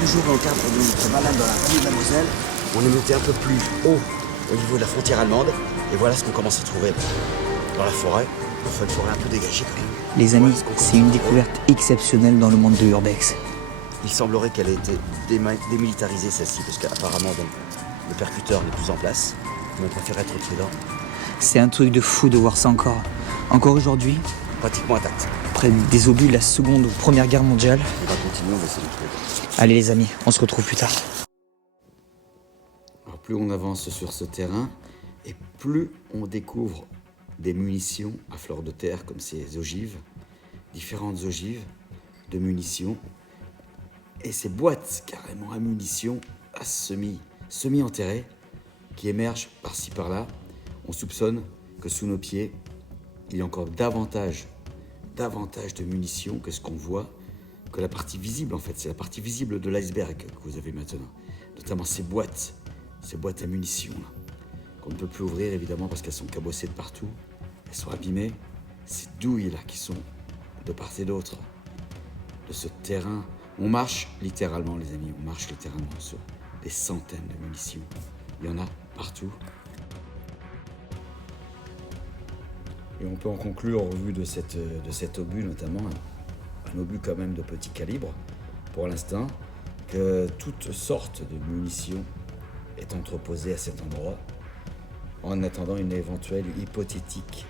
toujours dans le cadre de notre balade dans la vallée de la Moselle. On est monté un peu plus haut au niveau de la frontière allemande. Et voilà ce qu'on commence à trouver dans la forêt. Enfin, une forêt un peu dégagée quand même. Les amis, c'est une découverte exceptionnelle dans le monde de l'urbex. Il semblerait qu'elle ait été démilitarisée celle-ci, parce qu'apparemment donc, le percuteur n'est plus en place. Mais on préfère être prudent. C'est un truc de fou de voir ça encore. Encore aujourd'hui, Pratiquement intact. près des obus de la Seconde ou Première Guerre mondiale. On va continuer, on va essayer de trouver. Allez les amis, on se retrouve plus tard. Alors plus on avance sur ce terrain, et plus on découvre des munitions à fleur de terre, comme ces ogives, différentes ogives de munitions, et ces boîtes carrément à munitions à semi-enterrées, qui émergent par-ci par-là. On soupçonne que sous nos pieds, il y a encore davantage de munitions que ce qu'on voit, que la partie visible en fait. C'est la partie visible de l'iceberg que vous avez maintenant. Notamment ces boîtes à munitions là, qu'on ne peut plus ouvrir évidemment parce qu'elles sont cabossées de partout. Elles sont abîmées. Ces douilles là qui sont de part et d'autre de ce terrain. On marche littéralement les amis, on marche littéralement sur des centaines de munitions. Il y en a partout. Et on peut en conclure au vu de cet obus notamment, un obus quand même de petit calibre pour l'instant, que toutes sortes de munitions est entreposée à cet endroit en attendant une éventuelle hypothétique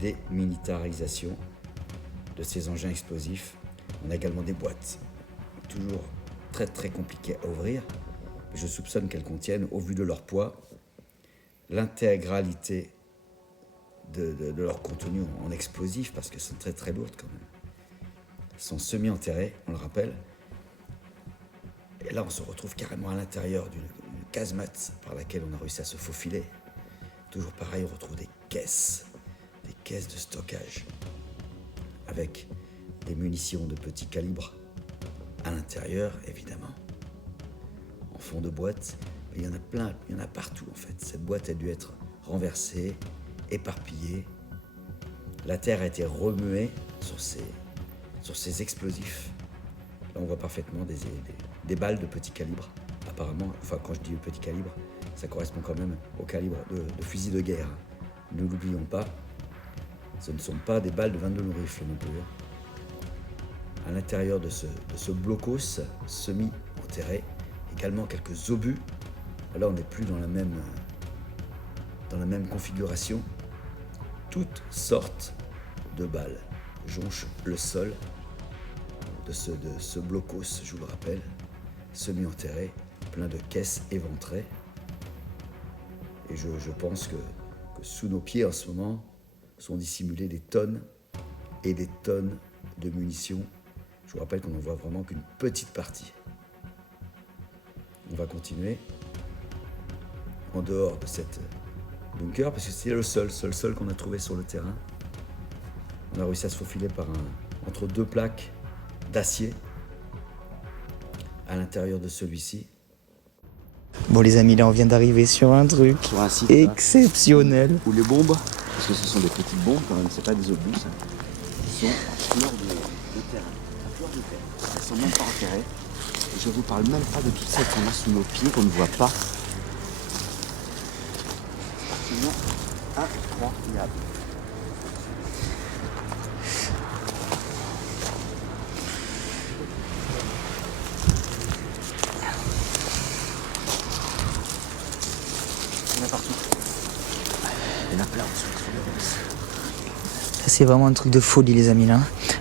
démilitarisation de ces engins explosifs. On a également des boîtes, toujours très très compliquées à ouvrir. Je soupçonne qu'elles contiennent, au vu de leur poids, l'intégralité de leur contenu en explosifs, parce qu'elles sont très très lourdes quand même. Elles sont semi-enterrées, on le rappelle. Et là, on se retrouve carrément à l'intérieur d'une casemate par laquelle on a réussi à se faufiler. Toujours pareil, on retrouve des caisses de stockage avec des munitions de petit calibre à l'intérieur, évidemment, en fond de boîte. Il y en a plein, il y en a partout en fait. Cette boîte a dû être renversée, éparpillée. La terre a été remuée sur ces explosifs. Là, on voit parfaitement des balles de petit calibre. Apparemment, enfin, quand je dis petit calibre, ça correspond quand même au calibre de fusil de guerre. Ne l'oublions pas, ce ne sont pas des balles de 22 rifles non plus. À l'intérieur de ce blocos semi-enterré, également quelques obus. Là, on n'est plus dans la même configuration. Toutes sortes de balles jonchent le sol de ce blocos, je vous le rappelle, semi-enterré, plein de caisses éventrées. Et je pense que sous nos pieds en ce moment sont dissimulées des tonnes et des tonnes de munitions. Je vous rappelle qu'on n'en voit vraiment qu'une petite partie. On va continuer en dehors de cette bunker, parce que c'est le seul qu'on a trouvé sur le terrain. On a réussi à se faufiler entre deux plaques d'acier à l'intérieur de celui-ci. Bon les amis, là on vient d'arriver sur un truc Sur un site exceptionnel. où les bombes, parce que ce sont des petites bombes quand même, c'est pas des obus, ça. Ils sont à fleur de terrain. À fleur de terre. Elles sont même pas enterrées. Et je vous parle même pas de toutes celles qu'on a sous nos pieds, qu'on ne voit pas. C'est incroyable. Il y en a partout. Il y en a plein en dessous. Ça c'est vraiment un truc de folie les amis là.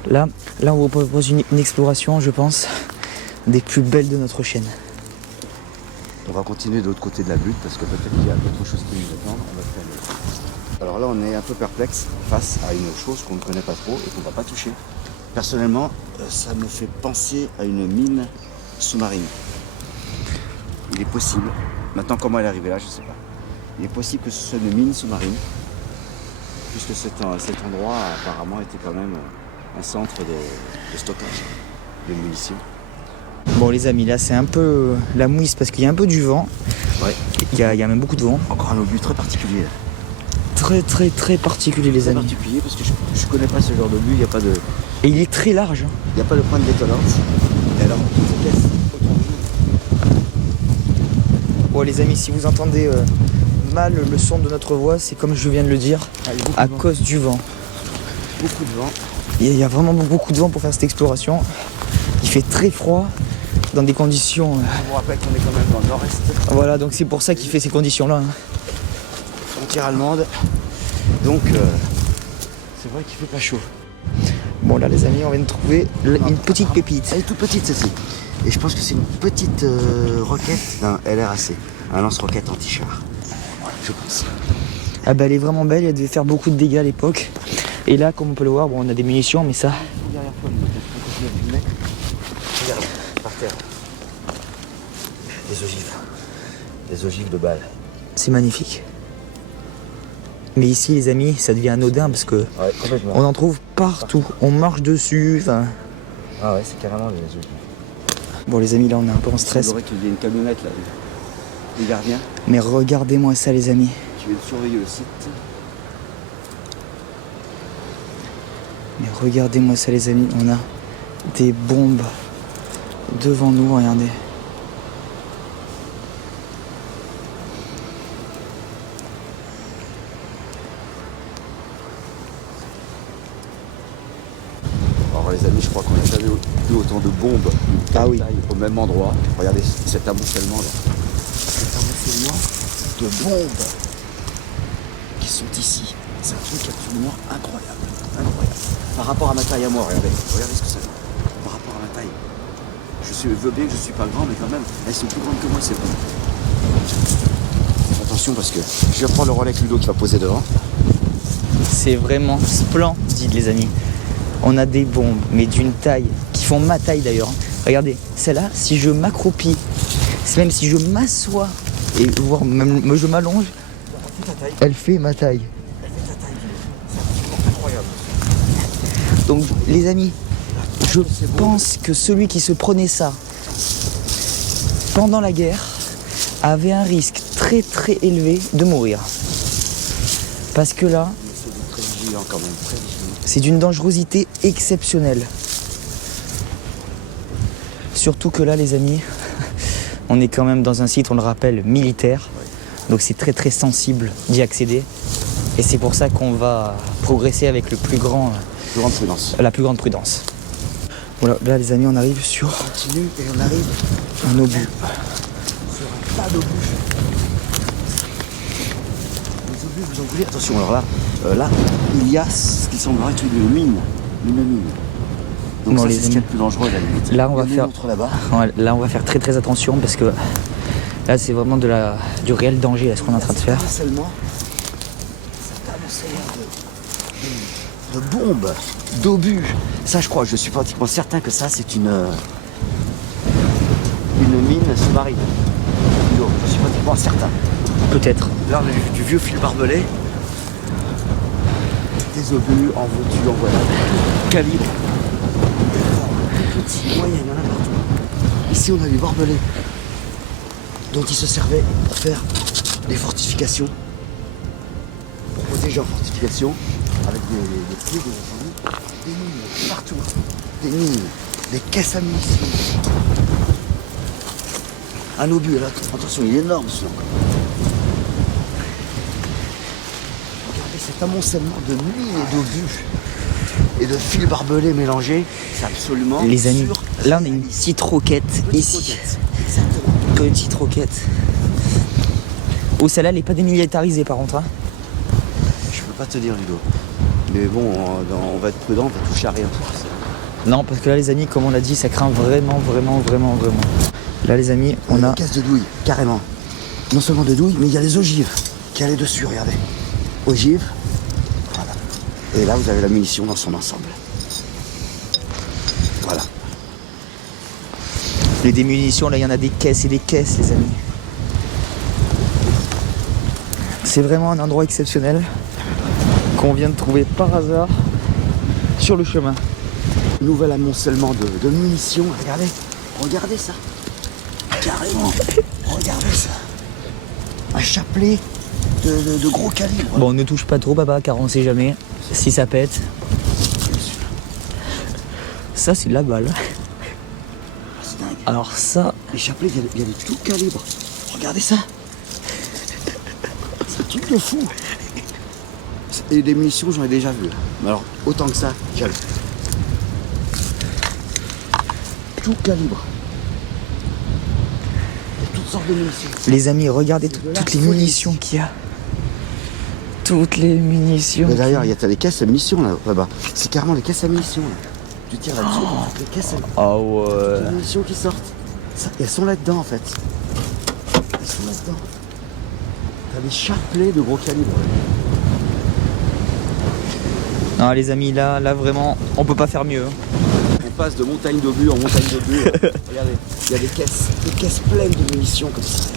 Là on vous propose une exploration, je pense, des plus belles de notre chaîne. On va continuer de l'autre côté de la butte parce que peut-être qu'il y a d'autres choses qui nous attendent. On va faire Alors là, on est un peu perplexe face à une chose qu'on ne connaît pas trop et qu'on ne va pas toucher. Personnellement, ça me fait penser à une mine sous-marine. Il est possible, maintenant comment elle est arrivée là, je ne sais pas. Il est possible que ce soit une mine sous-marine, puisque cet endroit apparemment était quand même un centre de stockage de munitions. Bon les amis, là c'est un peu la mouise parce qu'il y a un peu du vent. Ouais. Il y a même beaucoup de vent. Encore un obus très particulier. Très particulier les Très amis. particulier parce que je connais pas ce genre d'obus, il n'y a pas de... Et il est très large. Il n'y a pas de point de détonnante. Et alors, toutes ces pièces autour de nous, Bon les amis, si vous entendez mal le son de notre voix, c'est comme je viens de le dire, à cause du vent. Beaucoup de vent. Il y a vraiment beaucoup de vent pour faire cette exploration. Il fait très froid dans des conditions... Je vous rappelle qu'on est quand même dans le nord-est. Voilà, donc c'est pour ça qu'il fait ces conditions-là. Frontière allemande. Donc, c'est vrai qu'il fait pas chaud. Bon là les amis, on vient de trouver une petite pépite. Elle est toute petite celle-ci. Et je pense que c'est une petite roquette d'un LRAC. Un lance-roquette anti-char. Je pense. Ah bah elle est vraiment belle, elle devait faire beaucoup de dégâts à l'époque. Et là, comme on peut le voir, bon on a des munitions, mais ça... Derrière toi, regarde, par terre. Des ogives. Des ogives de balles. C'est magnifique. Mais ici les amis, ça devient anodin parce que on en trouve partout. On marche dessus, enfin... Ah ouais, c'est carrément des ogives. Bon les amis, là on est un peu en stress. Il faudrait qu'il y ait une camionnette là, des gardiens. Mais regardez-moi ça les amis. Qui viennent surveiller le site. Mais regardez-moi ça les amis, on a des bombes devant nous, regardez. Alors les amis, je crois qu'on n'a jamais vu autant de bombes Ah oui. au même endroit. Regardez cet amoncellement là. Cet amoncellement de bombes qui sont ici. C'est un truc absolument incroyable. Incroyable. Par rapport à ma taille à moi, regardez. Regardez ce que ça fait. Par rapport à ma taille. Je veux bien que je ne suis pas grand, mais quand même, elles sont plus grandes que moi, c'est bon. Attention parce que je vais prendre le relais avec Ludo qui va poser devant. C'est vraiment splendide les amis. On a des bombes, mais d'une taille, qui font ma taille d'ailleurs. Regardez, celle-là, si je m'accroupis, même si je m'assois, et voire même je m'allonge, elle fait ma taille. Donc les amis, je pense que celui qui se prenait ça pendant la guerre avait un risque très très élevé de mourir. Parce que là, c'est d'une dangerosité exceptionnelle. Surtout que là les amis, on est quand même dans un site, on le rappelle, militaire. Donc c'est très très sensible d'y accéder. Et c'est pour ça qu'on va progresser avec la plus grande prudence. Voilà, là les amis, on arrive sur On continue et on arrive un obus. sur un tas d'obus. Les obus, vous en voulez? Attention, alors là, il y a ce qui semblerait être une mine. Une mine. Donc Bon, ça, les c'est ce qu'il y a amis, de plus dangereux à la limite. là, on va Il y en a faire- une autre là-bas. Ouais, là on va faire très très attention parce que là c'est vraiment du réel danger là, ce qu'on est en train de faire. Cet amoncellement de bombes, d'obus. Ça, je crois, je suis pratiquement certain que ça, c'est une mine sous-marine. Je suis pratiquement certain. Peut-être. Là, on a du vieux fil barbelé. Des obus, en veux-tu, en voilà. Calibre. Petit, moyen, il y en a partout. Ici, on a du barbelé dont ils se servaient pour faire des fortifications. Pour protéger en fortification avec des pieds, des mines partout. Des mines, des caisses à munitions. Un obus, là, attention, il est énorme celui-là. Regardez cet amoncellement de mines et d'obus et de fils barbelés mélangés, c'est absolument Les amis, sûr. là on a une petite roquette ici. Roquette. Exactement. Petite roquette. Oh celle-là elle n'est pas démilitarisée par contre. Hein. Je peux pas te dire, Ludo. Mais bon, on va être prudent, on va toucher à rien. Non parce que là les amis, comme on l'a dit, ça craint vraiment. Là les amis, on Une a... caisse de douilles, carrément. Non seulement de douilles, mais il y a les ogives qui allaient dessus, regardez. Ogives. Voilà. Et là, vous avez la munition dans son ensemble. Voilà. Les démunitions, là il y en a des caisses et des caisses les amis. C'est vraiment un endroit exceptionnel qu'on vient de trouver par hasard sur le chemin. Nouvel amoncellement de munitions. Regardez ça. Carrément. Regardez ça. Un chapelet de gros calibre. Bon, ne touche pas trop, Baba, car on sait jamais si ça pète. Ça, c'est de la balle. C'est dingue. Alors ça, Les chapelets, il y a de tout calibre. Regardez ça. C'est un truc de fou. Et des munitions, j'en ai déjà vu. Mais alors, autant que ça, jamais. Tout calibre. Il y a toutes sortes de munitions. Les amis, regardez toutes les munitions qu'il y a. Toutes les munitions. Mais d'ailleurs, il y a des caisses à munitions là-bas. C'est carrément les caisses à munitions. Là. Tu tires là-dessus, les caisses à Oh ouais. les munitions qui sortent. Ça, elles sont là-dedans en fait. Elles sont là-dedans. T'as des charplets de gros calibre. Non les amis, là vraiment, on peut pas faire mieux. On passe de montagne d'obus en montagne d'obus. Regardez, il y a des caisses pleines de munitions comme ça.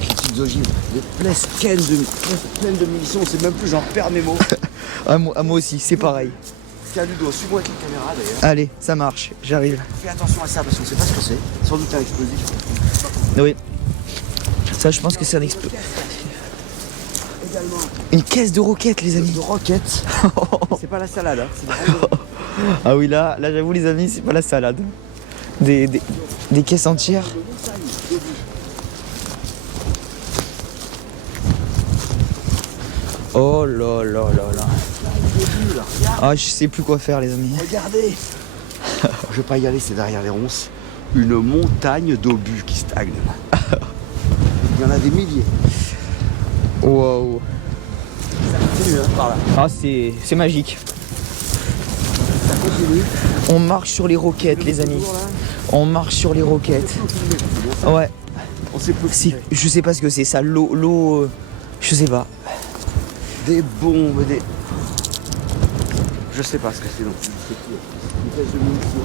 Les petites ogives, des caisses pleines de munitions, c'est même plus, j'en perds mes mots. À moi aussi, c'est pareil. Tiens Ludo, suis-moi avec la caméra d'ailleurs. Allez, ça marche, j'arrive. Fais attention à ça parce qu'on sait pas ce que c'est. Sans doute un explosif. Oui. Ça, je pense que c'est un explosif. Également. Une caisse de roquettes, les amis. De roquettes. C'est pas la salade, hein. C'est vraiment... Ah oui, là j'avoue, les amis, c'est pas la salade. Des caisses entières. Oh là là là là. Ah, je sais plus quoi faire, les amis. Regardez. Je vais pas y aller, c'est derrière les ronces. Une montagne d'obus qui stagne. Il y en a des milliers. Waouh. Ça continue, hein, par là. Ah, c'est magique. Ça continue. On marche sur les roquettes, les amis. On marche sur les roquettes. Ouais. On sait plus. Je sais pas ce que c'est ça. L'eau. Je sais pas. Des bombes, des... Je sais pas ce que c'est non plus. Une caisse de munitions.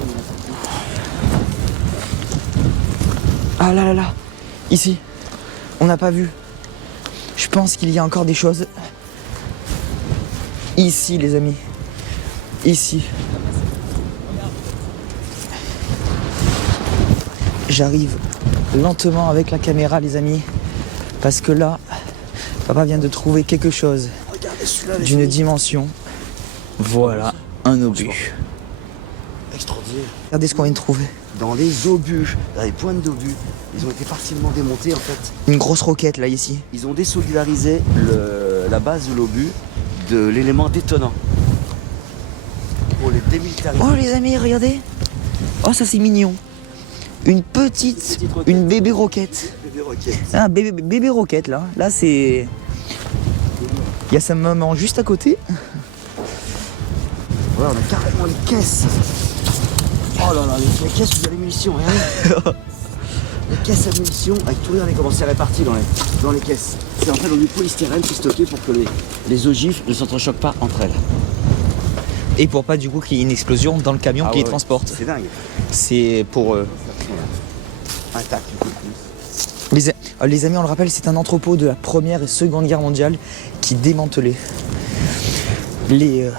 Ah là là là. Ici. On n'a pas vu. Je pense qu'il y a encore des choses. Ici, les amis. Ici. J'arrive lentement avec la caméra, les amis. Parce que là, papa vient de trouver quelque chose d'une dimension. Voilà, un obus. Extraordinaire. Regardez ce qu'on vient de trouver. Dans les obus, dans les pointes d'obus, ils ont été partiellement démontés en fait. Une grosse roquette là, ici. Ils ont désolidarisé la base de l'obus de l'élément détonnant. Pour les démilitariser. Oh les amis, regardez. Oh, ça c'est mignon. Une petite roquette. une bébé roquette. Bébé roquette. C'est un bébé roquette là. Là c'est... Il y a sa maman juste à côté. Voilà, on a carrément les caisses. Oh là là, les caisses où il y a les munitions, regardez. Les caisses à munitions, avec tout, regardez comment c'est réparti dans les caisses. C'est en fait dans du polystyrène qui est stocké pour que les ogives ne s'entrechoquent pas entre elles. Et pour pas du coup qu'il y ait une explosion dans le camion qui les transporte. C'est dingue. C'est pour... Intact, du coup. Les amis, on le rappelle, c'est un entrepôt de la Première et Seconde Guerre mondiale qui démantelait les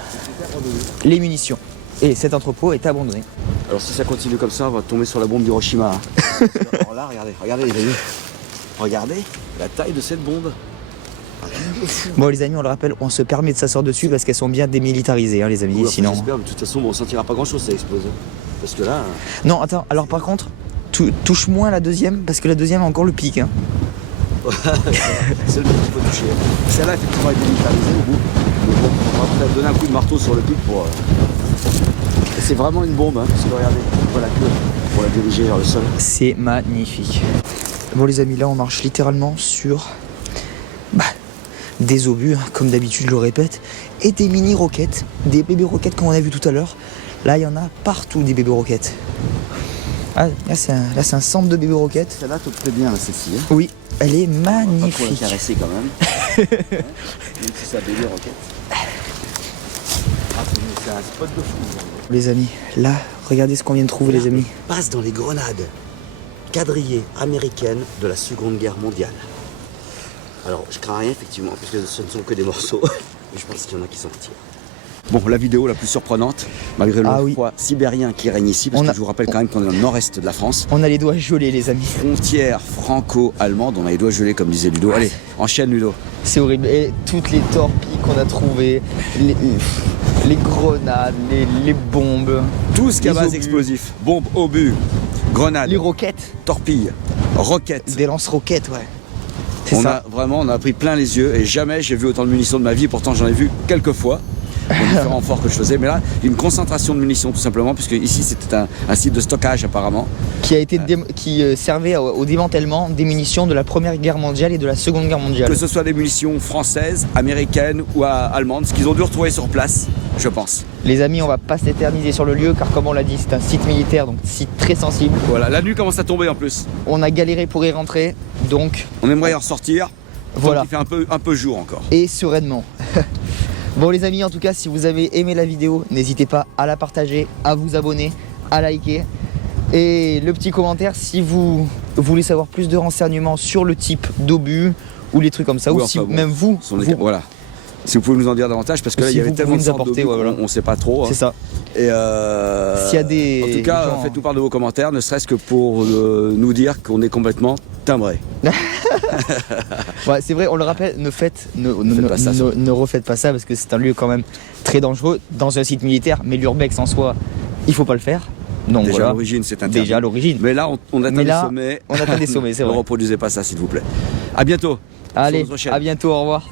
munitions. Et cet entrepôt est abandonné. Alors si ça continue comme ça, on va tomber sur la bombe d'Hiroshima. Hein. Alors là, regardez les amis. Regardez la taille de cette bombe. Bon les amis, on le rappelle, on se permet de s'asseoir dessus parce qu'elles sont bien démilitarisées, hein, les amis. Oui, sinon... j'espère, mais de toute façon, on sentira pas grand chose ça explose. Parce que là... Non, attends, alors par contre, touche moins la deuxième parce que la deuxième a encore le pic. Hein. C'est le pic qu'il faut toucher. Celle-là, effectivement, est démilitarisée au bout. Mais bon, on va peut-être donner un coup de marteau sur le pic pour... C'est vraiment une bombe, hein, parce que regardez, on voit la queue pour la diriger vers le sol. C'est magnifique. Bon les amis, là on marche littéralement sur des obus, hein, comme d'habitude je le répète, et des mini roquettes, des bébés roquettes comme on a vu tout à l'heure. Là il y en a partout des bébés roquettes. Ah, là c'est un centre de bébés roquettes. Celle-là te plaît bien, celle-ci. Hein. Oui, elle est On va pas trop magnifique. la caresser quand même. Hein, même si c'est un bébé roquette. Ah, c'est un spot de fou. Les amis, là, regardez ce qu'on vient de trouver les amis. Passe dans les grenades quadrillées américaines de la Seconde Guerre mondiale. Alors, je crains rien effectivement, parce que ce ne sont que des morceaux. Mais je pense qu'il y en a qui s'en tirent. Bon, la vidéo la plus surprenante, malgré le froid sibérien qui règne ici, parce que je vous rappelle quand même qu'on est dans le nord-est de la France. On a les doigts gelés les amis. Frontière franco-allemande, on a les doigts gelés comme disait Ludo. Allez, enchaîne Ludo. C'est horrible. Et toutes les torpilles qu'on a trouvées, les grenades, les bombes. Tout ce qui est à Les base obus. explosif, bombes, obus, grenades, Les roquettes, torpilles, roquettes. des lance-roquettes, ouais. C'est On ça. on a pris plein les yeux et jamais j'ai vu autant de munitions de ma vie. Pourtant, j'en ai vu quelques fois. Dans différents forts que je faisais, mais là, une concentration de munitions tout simplement, puisque ici c'était un site de stockage apparemment. Qui servait au démantèlement des munitions de la Première Guerre mondiale et de la Seconde Guerre mondiale. Que ce soit des munitions françaises, américaines ou allemandes, ce qu'ils ont dû retrouver sur place, je pense. Les amis, on va pas s'éterniser sur le lieu car comme on l'a dit, c'est un site militaire, donc site très sensible. Voilà, la nuit commence à tomber en plus. On a galéré pour y rentrer, donc On aimerait y en sortir. voilà. Il fait un peu jour encore. Et sereinement. Bon les amis, en tout cas, si vous avez aimé la vidéo, n'hésitez pas à la partager, à vous abonner, à liker. Et le petit commentaire si vous voulez savoir plus de renseignements sur le type d'obus ou les trucs comme ça, Oui, ou enfin si bon, même vous, Voilà. Si vous pouvez nous en dire davantage, parce que là, Si il y avait vous tellement de pouvez nous sortes apporter, d'obus ouais, voilà. qu'on ne sait pas trop. c'est ça. Et S'il y a des en tout cas, gens- faites-nous part de vos commentaires, ne serait-ce que pour nous dire qu'on est complètement timbré. Ouais, c'est vrai, on le rappelle, ne pas ça, ne refaites pas ça parce que c'est un lieu quand même très dangereux dans un site militaire, mais l'urbex en soi, il faut pas le faire. Donc Déjà à voilà, l'origine, c'est interdit. déjà à l'origine. Mais là, on atteint Mais des là, sommets. on atteint des sommets, c'est Ne vrai. reproduisez pas ça, s'il vous plaît. À bientôt. Allez, Sur notre chaîne. à bientôt, au revoir.